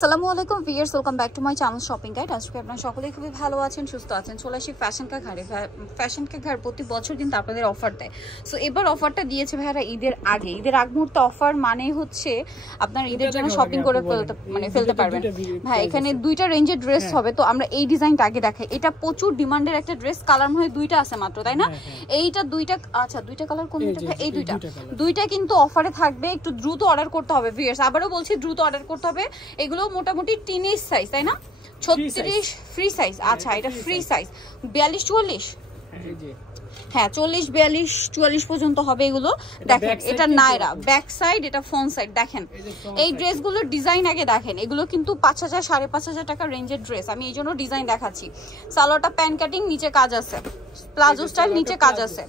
আসসালামু আলাইকুম viewers, welcome back to my channel shopping guide. আজকে আপনারা সকলেই খুবই ভালো আছেন, সুস্থ আছেন। চলে আসি ফ্যাশন কা ঘরে। ফ্যাশন কা ঘর প্রতি বছর কিন্তু আপনাদের অফার দেয়। সো এবার অফারটা দিয়েছে ভাইরা ঈদের আগে। ঈদের আগ মুহূর্তে অফার মানে হচ্ছে আপনারা ঈদের জন্য শপিং করে ফেলতে পারবেন। ভাই এখানে দুইটা রেঞ্জের ড্রেস হবে, তো আমরা এই ডিজাইনটা আগে দেখাই। এটা প্রচুর ডিমান্ডের একটা ড্রেস, কালার মনে হয় দুইটা আছে মাত্র, তাই না? এইটা দুইটা, আচ্ছা দুইটা কালার কোনটা? এই দুইটা কিন্তু অফারে থাকবে। একটু দ্রুত অর্ডার করতে হবে ভিউয়ার্স, আবারও বলছি দ্রুত অর্ডার করতে হবে। এগুলো মোটামুটি টিনেজ সাইজ, তাই না? 36 ফ্রি সাইজ। আচ্ছা এটা ফ্রি সাইজ 42 44, হ্যাঁ 40 42 44 পর্যন্ত হবে এগুলো। দেখেন এটা নায়রা ব্যাক সাইড, এটা ফ্রন্ট সাইড। দেখেন এই ড্রেসগুলোর ডিজাইন আগে দেখেন। এগুলো কিন্তু 5000 5500 টাকা রেঞ্জের ড্রেস। আমি এই জন্য ডিজাইন দেখাচ্ছি। সালোয়ারটা প্যান কাটিং, নিচে কাজ আছে, প্লাজো স্টাইল, নিচে কাজ আছে,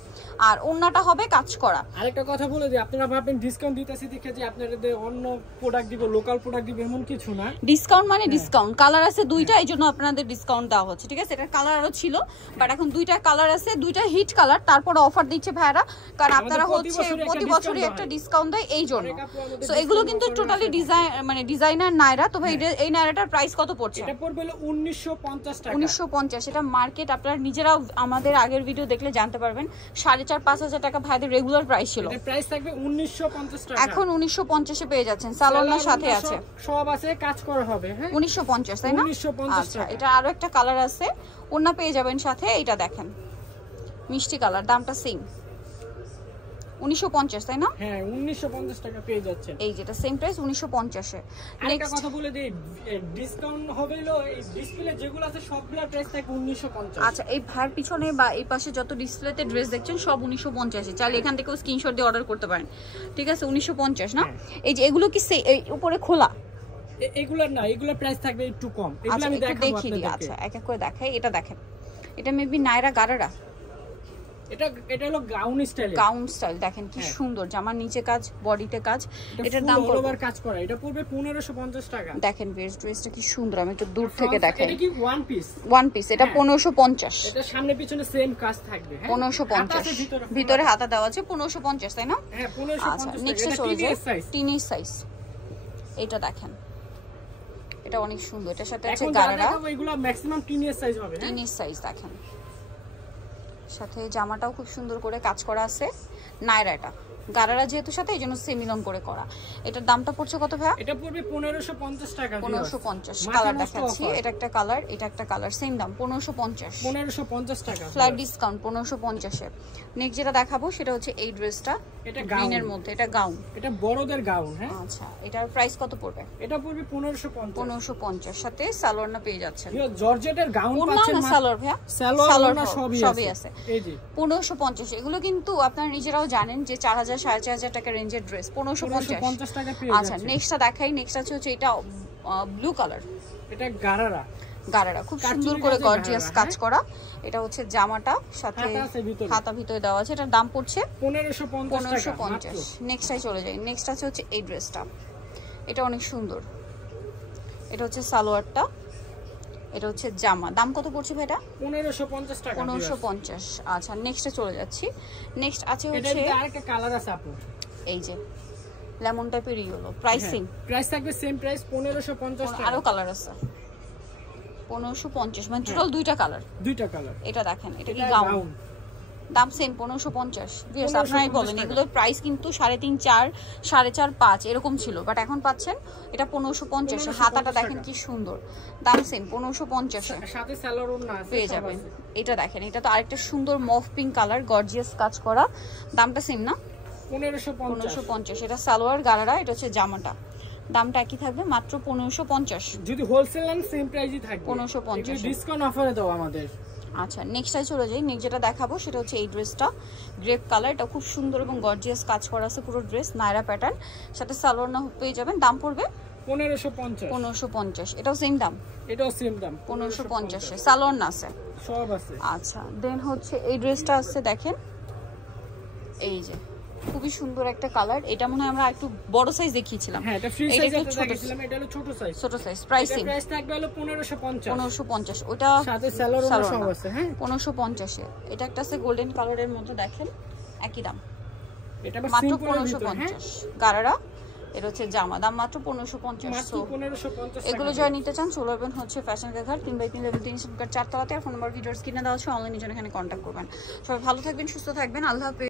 আর ওন্নাটা হবে কাজ করা। আরেকটা কথা বলে দিই, আপনারা ভাবেন ডিসকাউন্ট দিতেছি দেখে যে আপনাদের অন্য প্রোডাক্ট দিব, লোকাল প্রোডাক্ট দিব, এমন কিছু না। ডিসকাউন্ট মানে ডিসকাউন্ট। কালার আছে দুইটা, এই জন্য আপনাদের ডিসকাউন্ট দেওয়া হচ্ছে, ঠিক আছে? এটার কালার আরো ছিল, বাট এখন দুইটা কালার আছে, দুইটা হিট কালার। তারপর অফার দিচ্ছে ভাইরা, কারণ আপনারা হচ্ছে প্রতি বছরই একটা ডিসকাউন্ট দেয়, এই জন্য। সো এগুলো কিন্তু টোটালি ডিজাইন মানে ডিজাইনার নায়রা। তো ভাই এই নায়রাটার প্রাইস কত পড়ছে? এটা পড়বে 1950 টাকা। 1950। এটা মার্কেট আপনারা নিজেরাও আমাদের আগের ভিডিও দেখলে জানতে পারবেন। 4.5-5,000 টাকা ভাইদের রেগুলার প্রাইস ছিল। এটা প্রাইস থাকবে 1950 টাকা। এখন 1950 এ পেয়ে যাচ্ছেন। সালোয়ারের সাথে আছে, সব আছে, কাজ করা হবে। হ্যাঁ 1950, তাই না? 1950 আচ্ছা টাকা। এটা আরো একটা কালার আছে, ওন্না পেয়ে যাবেন সাথে। এটা দেখেন মিষ্টি কালার, দামটা সেম 1950, তাই না? হ্যাঁ 1950 টাকা পেয়ে যাচ্ছেন। এই যেটা সেম প্রাইস 1950 এ। আরেকটা কথা বলে দেই, ডিসকাউন্ট হবে হলো এই ডিসপ্লে যেগুলো আছে সবগুলোর প্রাইস থাকবে 1950। আচ্ছা এই ভার পিছনে বা এই পাশে যত ডিসপ্লেতে ড্রেস দেখছেন সব 1950 এ। চাইলে এখান থেকেও স্ক্রিনশট দিয়ে অর্ডার করতে পারেন, ঠিক আছে? 1950 না? এই যে এগুলো কি এই উপরে খোলা? এগুলার না, এগুলোর প্রাইস থাকবে একটু কম। এগুলো আমি দেখাবো আপনাদেরকে। আচ্ছা এক এক করে দেখাই। এটা দেখেন, এটা মেবি নায়রা গারারা। এটা হলো গাউন স্টাইল। গাউন স্টাইল দেখেন কি সুন্দর, জামার নিচে কাজ, বডিতে কাজ। এটার দাম অল ওভার কাজ করা, এটা পড়বে 1550 টাকা। দেখেন বেস্ট ড্রেসটা কি সুন্দর, আমি একটু দূর থেকে দেখাই। এটা কি ওয়ান পিস? ওয়ান পিস, এটা 1550। এটা সামনে পিছনে সেম কাজ থাকবে। হ্যাঁ 1550, ভিতরে হাতা দেওয়া আছে। 1550, তাই না? হ্যাঁ 1550। আচ্ছা নেক্সট চলে যায় টিনেজ সাইজ। এটা দেখেন, এটা অনেক সুন্দর। এটার সাথে আছে গারারা। এগুলো ম্যাক্সিমাম টিনেজ সাইজ হবে। টিনেজ সাইজ দেখেন, সাথে জামাটাও খুব সুন্দর করে কাজ করা আছে। নায়রাটা গারারা যেহেতু সাথে, এই জন্য সেমিলন করে করা। এটার দামটা পড়ছে কত ভাইয়া? এটা পড়বে 1550 টাকা। 1550 কালার দেখাচ্ছি। এটা একটা কালার, এটা একটা কালার, সেম দাম 1550 টাকা। ফ্ল্যাট ডিসকাউন্ট 1550 এ। নেক্সট যেটা দেখাবো সেটা হচ্ছে এই ড্রেসটা, এটা গ্রিনের মধ্যে। এটা গাউন, এটা বড়দের গাউন। হ্যাঁ আচ্ছা এটার প্রাইস কত পড়বে? এটা পড়বে 1550 সাথে সালোয়ার না পেয়ে যাচ্ছেন। জর্জেটের গাউন পাচ্ছেন না? সালোয়ার ভাইয়া, সালোয়ার না সবই আছে। এই যে 1550। এগুলো কিন্তু আপনারা নিজেরাও জানেন যে 4000 4500 টাকা রেঞ্জের ড্রেস 1550 টাকা পেয়ে যাচ্ছেন। আচ্ছা নেক্সটটা দেখাই। নেক্সট আছে হচ্ছে এটা ব্লু কালার। এটা গারারা। গারারা খুব সুন্দর করে গর্জিয়াস কাজ করা। এটা হচ্ছে জামাটা, সাথে হাতা ভিতরে দেওয়া আছে। এটার দাম পড়ছে 1550। নেক্সটটাই চলে যাই। নেক্সট আছে হচ্ছে এই ড্রেসটা, এটা অনেক সুন্দর। এটা হচ্ছে সালোয়ারটা, এটা হচ্ছে জামা। দাম কত পড়ছে ভাই এটা? 1550 টাকা। 1550। আচ্ছা নেক্সটে চলে যাচ্ছি। নেক্সট আছে হচ্ছে আরেকটা কালার আছে আপু, এই যে লেমন টাইপের ইয়েলো। প্রাইসিং প্রাইস থাকবে সেম প্রাইস 1550 টাকা। আরো কালার আছে 1550, মানে টোটাল দুইটা কালার। এটা দেখেন, এটা কি গাউন? দাম সেম 1550। ভিউয়ার্স আপনারাই বলেন, এগুলোর প্রাইস কিন্তু 3.5 4 4.5 5 এরকম ছিল, বাট এখন পাচ্ছেন এটা 1550 এ। হাতাটা দেখেন কি সুন্দর, দাম সেম 1550 এ সাথে সালোয়ার ওন্না পেয়ে যাবেন। এটা দেখেন, এটা তো আরেকটা সুন্দর মফ পিঙ্ক কালার, গর্জিয়াস কাজ করা। দামটা সেম না? 1550। এটা সালোয়ার গারারা, এটা হচ্ছে জামাটা। দামটা একই থাকবে, মাত্র 1550। যদি হোলসেল নেন সেম প্রাইসই থাকবে 1550। ডিসকাউন্ট অফারে দাও আমাদের। আচ্ছা নেক্সটটাই চলে যাই। নেক্সট যেটা দেখাবো সেটা হচ্ছে এই ড্রেসটা, গ্রেপ কালার। এটা খুব সুন্দর এবং গর্জিয়াস কাজ করা আছে পুরো ড্রেস, নায়রা প্যাটার্ন, সাথে সালোয়ার না পেয়ে যাবেন। দাম পড়বে 1550। এটাও সেম দাম? এটাও সেম দাম 1550 এ। সালোয়ার না আছে? সব আছে। আচ্ছা দেন হচ্ছে এই ড্রেসটা আছে, দেখেন এই যে খুবই সুন্দর একটা কালার। এটা মনে হয় আমরা একটু বড় সাইজ দেখিয়েছিলাম। হ্যাঁ এটা ফ্রি সাইজ দেখিয়েছিলাম, এটা হলো ছোট সাইজ। ছোট সাইজ। প্রাইসিং প্রাইস থাকবে হলো 1550। ওটা সাথে সালোয়ার সব আছে। হ্যাঁ 1550 এ। এটা একটা আছে গোল্ডেন কালারের মধ্যে, দেখেন একই দাম, এটা মাত্র 1550। গারারা এটা হচ্ছে জামা, দাম মাত্র 1550। মাত্র 1550 এগুলো যারা নিতে চান চলে আসবেন হচ্ছে ফ্যাশন কা ঘর 3x3 লেভেল 3 4 তলাতে। আর ফোন নাম্বার ভিডিওর স্ক্রিনে দেওয়া আছে, অনলাইনে জন্য এখানে কন্ট্যাক্ট করবেন। সবাই ভালো থাকবেন, সুস্থ থাকবেন, আল্লাহ হাফেজ।